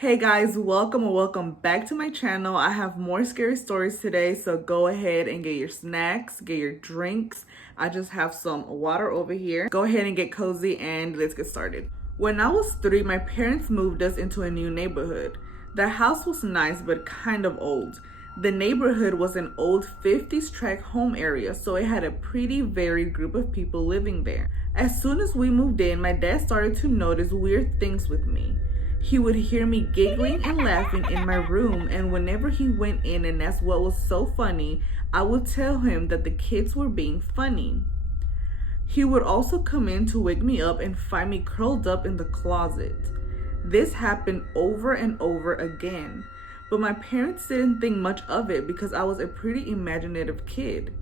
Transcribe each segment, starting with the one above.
Hey guys, welcome and welcome back to my channel. I have more scary stories today, so go ahead and get your snacks, get your drinks. I just have some water over here. Go ahead and get cozy and let's get started. When I was 3, my parents moved us into a new neighborhood. The house was nice but kind of old. The neighborhood was an old 50s tract home area, so it had a pretty varied group of people living there. As soon as we moved in, my dad started to notice weird things with me. He would hear me giggling and laughing in my room, and whenever he went in and asked what was so funny, I would tell him that the kids were being funny. He would also come in to wake me up and find me curled up in the closet. This happened over and over again, but my parents didn't think much of it because I was a pretty imaginative kid.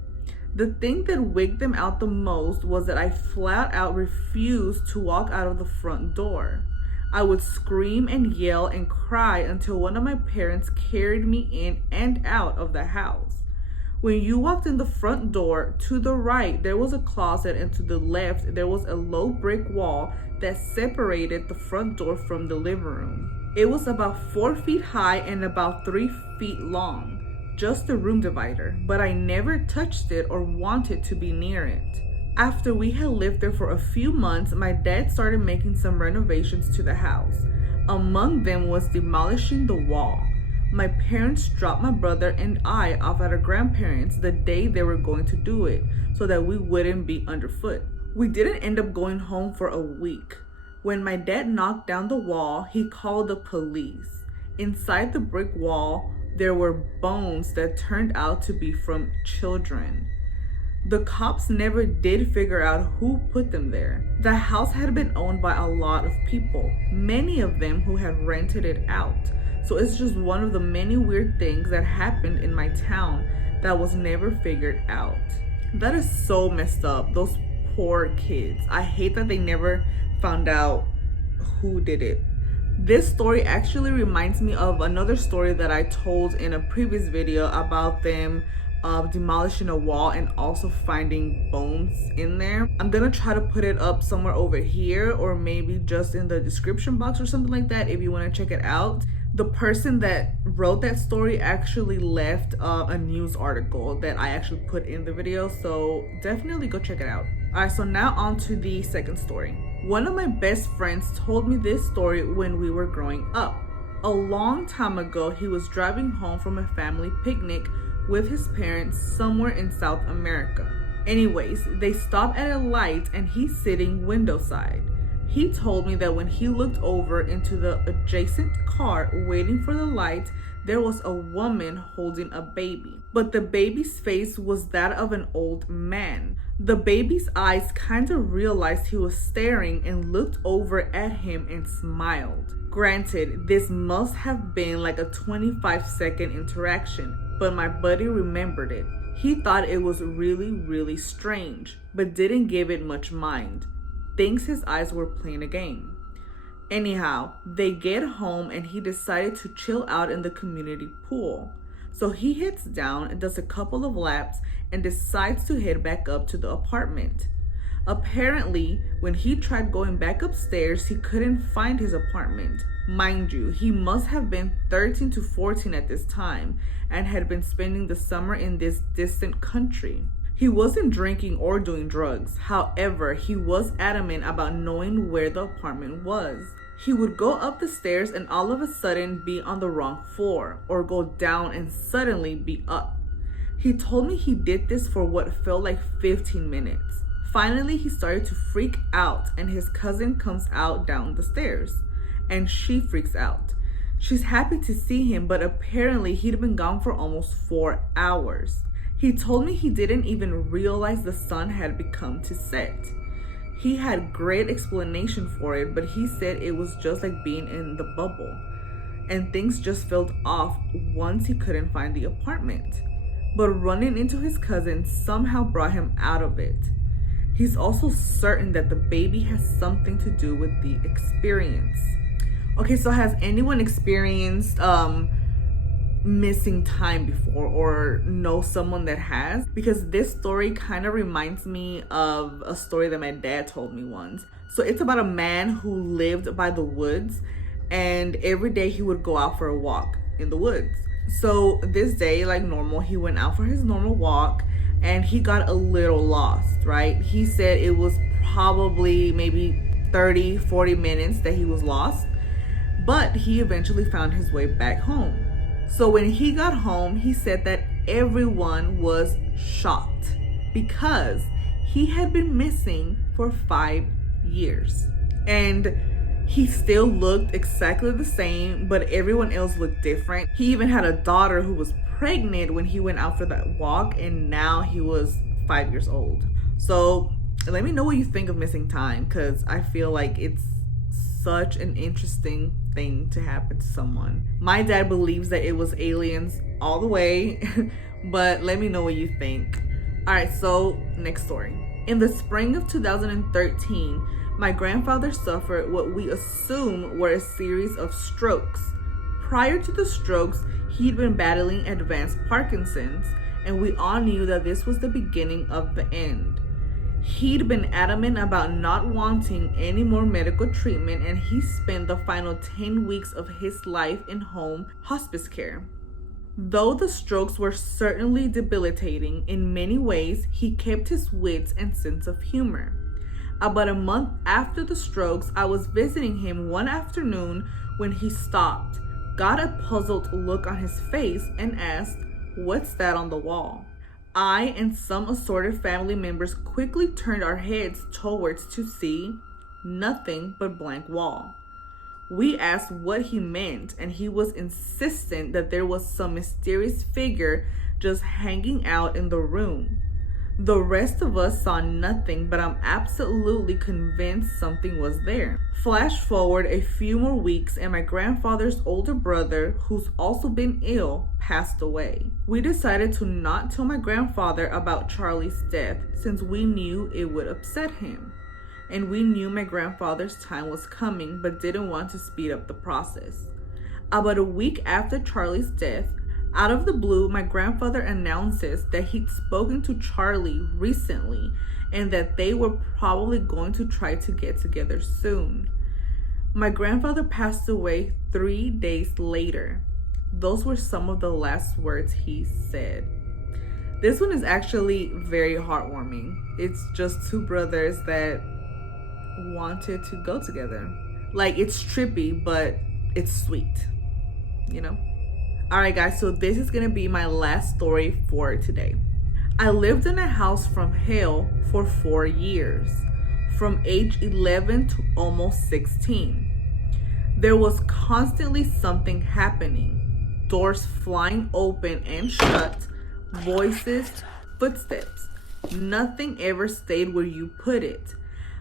The thing that wigged them out the most was that I flat out refused to walk out of the front door. I would scream and yell and cry until one of my parents carried me in and out of the house. When you walked in the front door, to the right there was a closet, and to the left there was a low brick wall that separated the front door from the living room. It was about 4 feet high and about 3 feet long, just a room divider, but I never touched it or wanted to be near it. After we had lived there for a few months, my dad started making some renovations to the house. Among them was demolishing the wall. My parents dropped my brother and I off at our grandparents' the day they were going to do it, so that we wouldn't be underfoot. We didn't end up going home for a week. When my dad knocked down the wall, he called the police. Inside the brick wall, there were bones that turned out to be from children. The cops never did figure out who put them there. The house had been owned by a lot of people, many of them who had rented it out. So it's just one of the many weird things that happened in my town that was never figured out. That is so messed up. Those poor kids. I hate that they never found out who did it. This story actually reminds me of another story that I told in a previous video about them demolishing a wall and also finding bones in there. I'm gonna try to put it up somewhere over here, or maybe just in the description box or something like that if you want to check it out. The person that wrote that story actually left a news article that I actually put in the video, so definitely go check it out. Alright, so now on to the second story. One of my best friends told me this story when we were growing up. A long time ago, he was driving home from a family picnic with his parents somewhere in South America. Anyways, they stopped at a light and he's sitting window side. He told me that when he looked over into the adjacent car waiting for the light, there was a woman holding a baby, but the baby's face was that of an old man. The baby's eyes kind of realized he was staring and looked over at him and smiled. Granted, this must have been like a 25-second interaction, but my buddy remembered it. He thought it was really strange, but didn't give it much mind. Thinks his eyes were playing a game. Anyhow, they get home and he decided to chill out in the community pool. So he heads down and does a couple of laps and decides to head back up to the apartment. Apparently, when he tried going back upstairs, he couldn't find his apartment. Mind you, he must have been 13 to 14 at this time and had been spending the summer in this distant country. He wasn't drinking or doing drugs. However, he was adamant about knowing where the apartment was. He would go up the stairs and all of a sudden be on the wrong floor, or go down and suddenly be up. He told me he did this for what felt like 15 minutes. Finally, he started to freak out and his cousin comes out down the stairs and she freaks out. She's happy to see him, but apparently he'd been gone for almost 4 hours. He told me he didn't even realize the sun had begun to set. He had great explanation for it, but he said it was just like being in the bubble, and things just felt off once he couldn't find the apartment. But running into his cousin somehow brought him out of it. He's also certain that the baby has something to do with the experience. Okay, so has anyone experienced missing time before, or know someone that has? Because this story kind of reminds me of a story that my dad told me once. So it's about a man who lived by the woods and every day he would go out for a walk in the woods. So this day, like normal, he went out for his normal walk and he got a little lost, right? He said it was probably maybe 30-40 minutes that he was lost, but he eventually found his way back home. So when he got home, he said that everyone was shocked because he had been missing for 5 years. And he still looked exactly the same, but everyone else looked different. He even had a daughter who was pregnant when he went out for that walk, and now he was 5 years old. So let me know what you think of missing time, because I feel like it's such an interesting thing to happen to someone. My dad believes that it was aliens all the way, but let me know what you think. All right, so next story. In the spring of 2013, my grandfather suffered what we assume were a series of strokes. Prior to the strokes, he'd been battling advanced Parkinson's, and we all knew that this was the beginning of the end. He'd been adamant about not wanting any more medical treatment, and he spent the final 10 weeks of his life in home hospice care. Though the strokes were certainly debilitating, in many ways, he kept his wits and sense of humor. About a month after the strokes, I was visiting him one afternoon when he stopped, got a puzzled look on his face, and asked, "What's that on the wall?" I and some assorted family members quickly turned our heads towards to see nothing but blank wall. We asked what he meant, and he was insistent that there was some mysterious figure just hanging out in the room. The rest of us saw nothing, but I'm absolutely convinced something was there. Flash forward a few more weeks, and my grandfather's older brother, who's also been ill, passed away. We decided to not tell my grandfather about Charlie's death since we knew it would upset him. And we knew my grandfather's time was coming, but didn't want to speed up the process. About a week after Charlie's death, out of the blue, my grandfather announces that he'd spoken to Charlie recently and that they were probably going to try to get together soon. My grandfather passed away 3 days later. Those were some of the last words he said. This one is actually very heartwarming. It's just two brothers that wanted to go together. Like, it's trippy, but it's sweet, you know? Alright guys, so this is gonna be my last story for today. I lived in a house from hell for 4 years, from age 11 to almost 16. There was constantly something happening. Doors flying open and shut, voices, footsteps. Nothing ever stayed where you put it.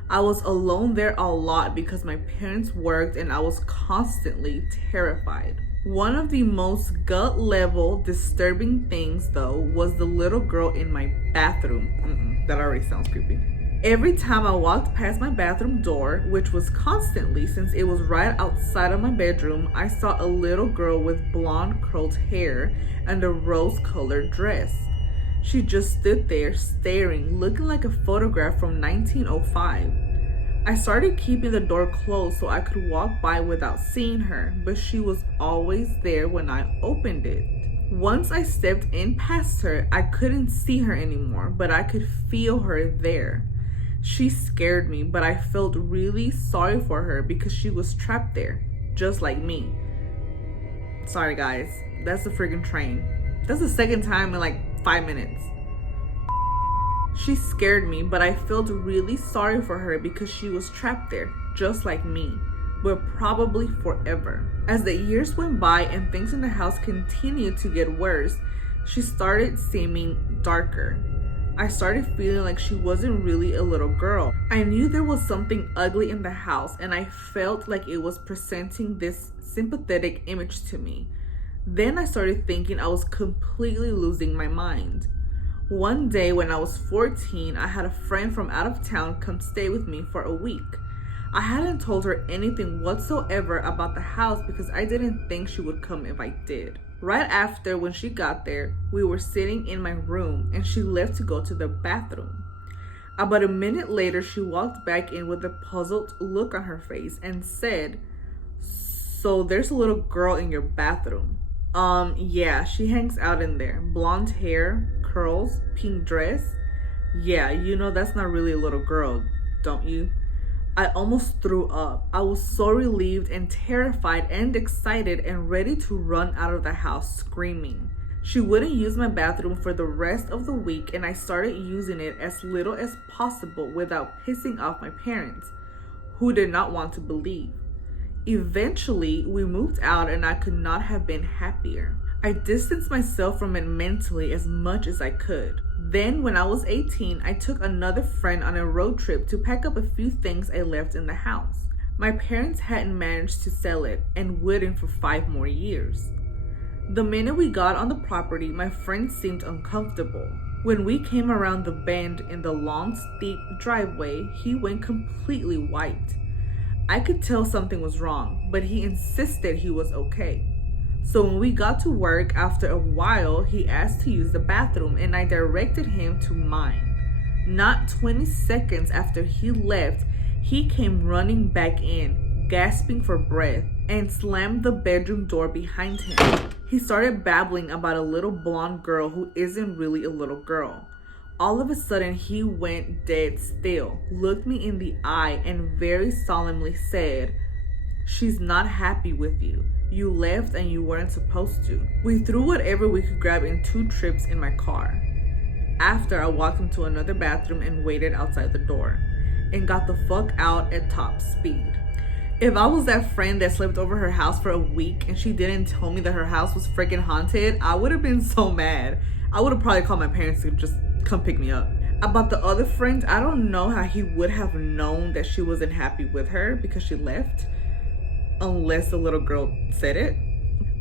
I was alone there a lot because my parents worked and I was constantly terrified. One of the most gut-level disturbing things, though, was the little girl in my bathroom. That already sounds creepy. Every time I walked past my bathroom door, which was constantly since it was right outside of my bedroom, I saw a little girl with blonde curled hair and a rose-colored dress. She just stood there staring, looking like a photograph from 1905. I started keeping the door closed so I could walk by without seeing her, but she was always there when I opened it. Once I stepped in past her, I couldn't see her anymore, but I could feel her there. She scared me, but I felt really sorry for her because she was trapped there, just like me. Sorry guys, that's the friggin' train. That's the second time in like 5 minutes. She scared me, but I felt really sorry for her because she was trapped there, just like me, but probably forever. As the years went by and things in the house continued to get worse, she started seeming darker. I started feeling like she wasn't really a little girl. I knew there was something ugly in the house, and I felt like it was presenting this sympathetic image to me. Then I started thinking I was completely losing my mind. One day when I was 14, I had a friend from out of town come stay with me for a week. I hadn't told her anything whatsoever about the house because I didn't think she would come if I did. Right after, when she got there, we were sitting in my room and she left to go to the bathroom. About a minute later, she walked back in with a puzzled look on her face and said, So there's a little girl in your bathroom. Yeah, she hangs out in there. Blonde hair, curls, pink dress. Yeah, you know that's not really a little girl, don't you? I almost threw up. I was so relieved and terrified and excited and ready to run out of the house screaming. She wouldn't use my bathroom for the rest of the week, and I started using it as little as possible without pissing off my parents, who did not want to believe. Eventually, we moved out and I could not have been happier. I distanced myself from it mentally as much as I could. Then, when I was 18, I took another friend on a road trip to pack up a few things I left in the house. My parents hadn't managed to sell it and wouldn't for 5 more years. The minute we got on the property, my friend seemed uncomfortable. When we came around the bend in the long, steep driveway, he went completely white. I could tell something was wrong, but he insisted he was okay. So when we got to work, after a while, he asked to use the bathroom and I directed him to mine. Not 20 seconds after he left, he came running back in, gasping for breath, and slammed the bedroom door behind him. He started babbling about a little blonde girl who isn't really a little girl. All of a sudden, he went dead still, looked me in the eye, and very solemnly said, "She's not happy with you. You left and you weren't supposed to." We threw whatever we could grab in 2 trips in my car. After, I walked him to another bathroom and waited outside the door, and got the fuck out at top speed. If I was that friend that slept over her house for a week and she didn't tell me that her house was freaking haunted, I would have been so mad. I would have probably called my parents to just come pick me up. About the other friend, I don't know how he would have known that she wasn't happy with her because she left, unless the little girl said it.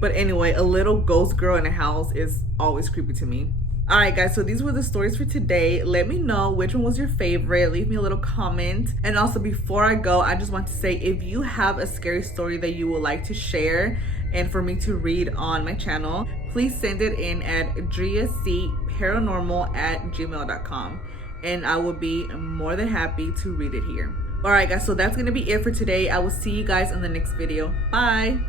But anyway, a little ghost girl in a house is always creepy to me. All right, guys, so these were the stories for today. Let me know which one was your favorite. Leave me a little comment. And also, before I go, I just want to say, if you have a scary story that you would like to share and for me to read on my channel, please send it in at giacparanormal@gmail.com, and I will be more than happy to read it here. All right, guys, so that's gonna be it for today. I will see you guys in the next video. Bye.